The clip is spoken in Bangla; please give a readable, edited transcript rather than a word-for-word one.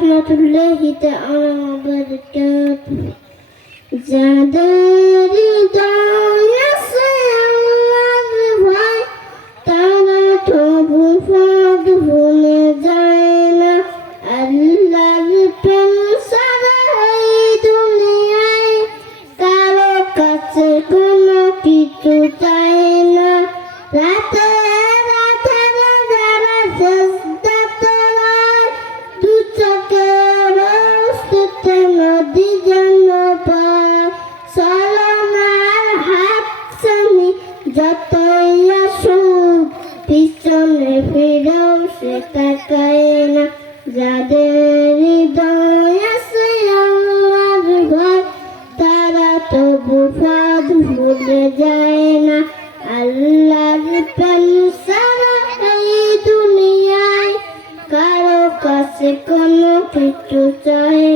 রহমাতুল্লাহি তাআলা ওয়া বারাকাতুহু। যাদের হৃদয়ে আছে আল্লাহর ভয়, তারা তবু পথ ভুলে যায় না। আল্লাহর প্রেম ছাড়া এই দুনিয়ায় কারো কাছে কোনো কিছু চায় না। রাতে রাতে যারা সেজদা করায়, দু চোখের অস্তিত্বে নদী যেন পায়। সালামার হাত ছানি যতই আসুক, পিছনে ফিরেও সে তাকায় না। যাদের হৃদয় আছে আল্লাহর ভয়, তারা তবু পথ ভুলে যায় না। আল্লাহর প্রেম ছাড়া এই দুনিয়ায় কারো কাছে কোনো কিছু চায়